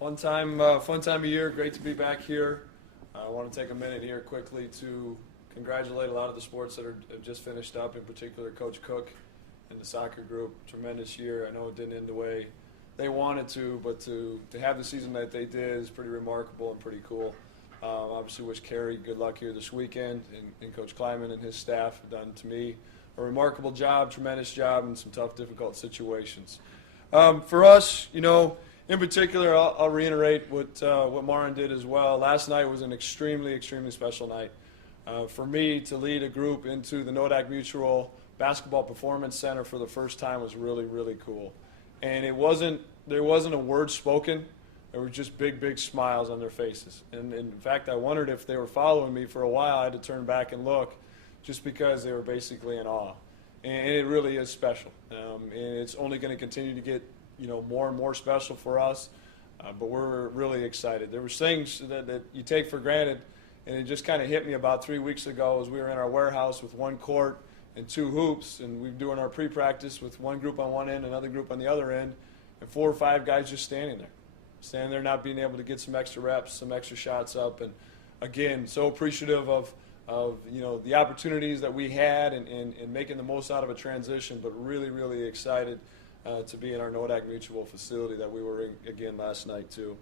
Fun time of year. Great to be back here. I want to take a minute here quickly to congratulate a lot of the sports that have just finished up, in particular Coach Cook and the soccer group. Tremendous year. I know it didn't end the way they wanted to, but to have the season that they did is pretty remarkable and pretty cool. Obviously wish Kerry good luck here this weekend, and Coach Kleiman and his staff have done, to me, a remarkable job, tremendous job in some tough, difficult situations. For us, in particular, I'll reiterate what Marin did as well. Last night was an extremely, extremely special night. For me to lead a group into the Nodak Mutual Basketball Performance Center for the first time was really, really cool. And there wasn't a word spoken. There were just big, big smiles on their faces. And in fact, I wondered if they were following me for a while. I had to turn back and look just because they were basically in awe. And it really is special. And it's only going to continue to get more and more special for us, but we're really excited. There were things that you take for granted, and it just kind of hit me about 3 weeks ago as we were in our warehouse with one court and two hoops, and we were doing our pre-practice with one group on one end, another group on the other end, and 4 or 5 guys just standing there not being able to get some extra reps, some extra shots up, and again, so appreciative of the opportunities that we had and making the most out of a transition, but really, really excited to be in our Nodak Mutual facility that we were in again last night too.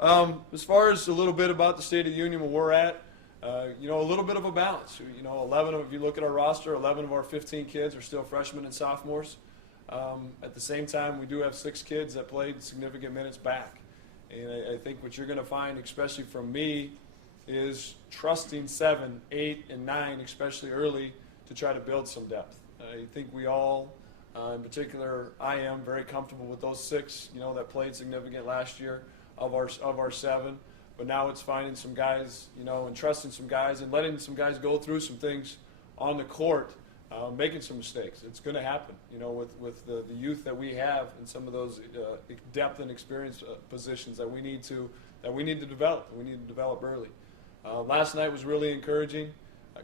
As far as a little bit about the State of the Union where we're at, a little bit of a balance. If you look at our roster, 11 of our 15 kids are still freshmen and sophomores. At the same time, we do have 6 kids that played significant minutes back. And I think what you're going to find, especially from me, is trusting 7, 8, and 9, especially early, to try to build some depth. I think we all, in particular, I am very comfortable with those 6, that played significant last year of our 7. But now it's finding some guys, and trusting some guys and letting some guys go through some things on the court, making some mistakes. It's going to happen, with the youth that we have and some of those depth and experience positions that we need to develop. We need to develop early. Last night was really encouraging.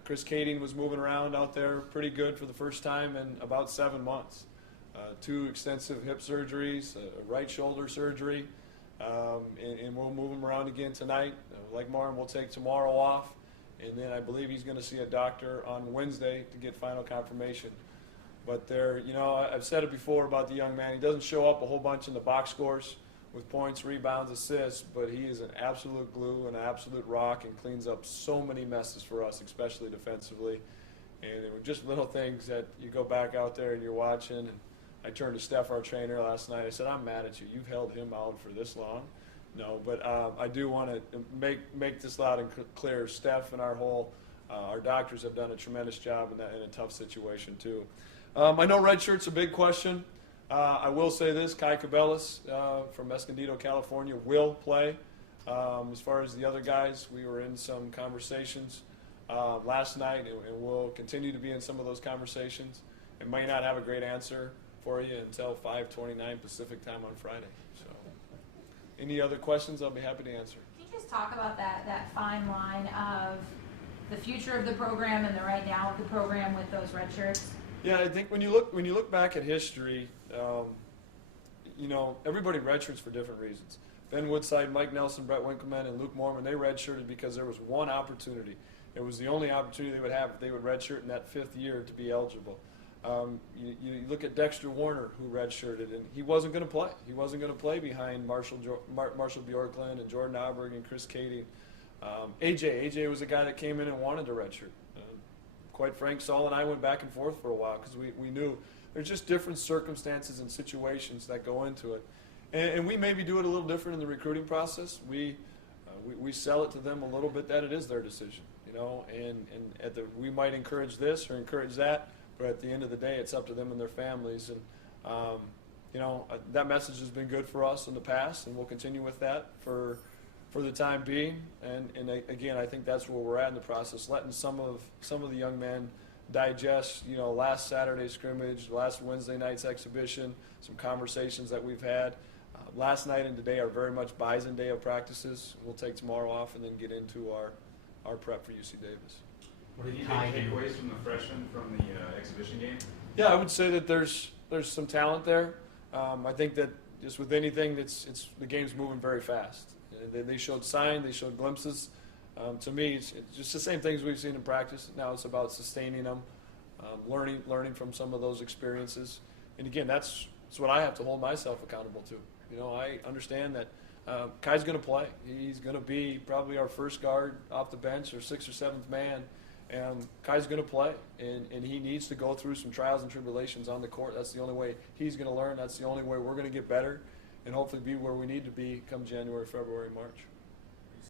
Chris Kading was moving around out there pretty good for the first time in about 7 months. 2 extensive hip surgeries, a right shoulder surgery, and we'll move him around again tonight. Like Martin, we'll take tomorrow off, and then I believe he's going to see a doctor on Wednesday to get final confirmation. But I've said it before about the young man. He doesn't show up a whole bunch in the box scores with points, rebounds, assists, but he is an absolute glue and an absolute rock and cleans up so many messes for us, especially defensively. And it were just little things that you go back out there and you're watching. And I turned to Steph, our trainer, last night. I said, I'm mad at you. You've held him out for this long. No, but I do want to make this loud and clear. Steph and our doctors have done a tremendous job in a tough situation too. I know red shirt's a big question. I will say this, Kai Cabellas from Escondido, California, will play. As far as the other guys, we were in some conversations last night, and we'll continue to be in some of those conversations. It may not have a great answer for you until 5:29 Pacific time on Friday. So, any other questions, I'll be happy to answer. Can you just talk about that fine line of the future of the program and the right now of the program with those red shirts? Yeah, I think when you look back at history, everybody redshirts for different reasons. Ben Woodside, Mike Nelson, Brett Winkleman, and Luke Mormon, they redshirted because there was one opportunity. It was the only opportunity they would have if they would redshirt in that 5th year to be eligible. You look at Dexter Warner, who redshirted, and he wasn't going to play. He wasn't going to play behind Marshall Bjorklund and Jordan Auberg and Chris Kading. AJ was a guy that came in and wanted to redshirt. Quite frank, Saul and I went back and forth for a while because we knew there's just different circumstances and situations that go into it. And we maybe do it a little different in the recruiting process. We sell it to them a little bit that it is their decision, and we might encourage this or encourage that, but at the end of the day, it's up to them and their families. And, that message has been good for us in the past, and we'll continue with that for the time being. And again, I think that's where we're at in the process, letting some of the young men digest, last Saturday's scrimmage, last Wednesday night's exhibition, some conversations that we've had. Last night and today are very much Bison Day of practices. We'll take tomorrow off and then get into our prep for UC Davis. What are the takeaways from the freshmen from the exhibition game? Yeah, I would say that there's some talent there. I think that just with anything, the game's moving very fast. They showed signs, they showed glimpses. To me, it's just the same things we've seen in practice. Now it's about sustaining them, learning from some of those experiences. And again, that's what I have to hold myself accountable to. You know, I understand that Kai's going to play. He's going to be probably our first guard off the bench or sixth or seventh man. And Kai's going to play, and he needs to go through some trials and tribulations on the court. That's the only way he's going to learn. That's the only way we're going to get better and hopefully be where we need to be come January, February, March.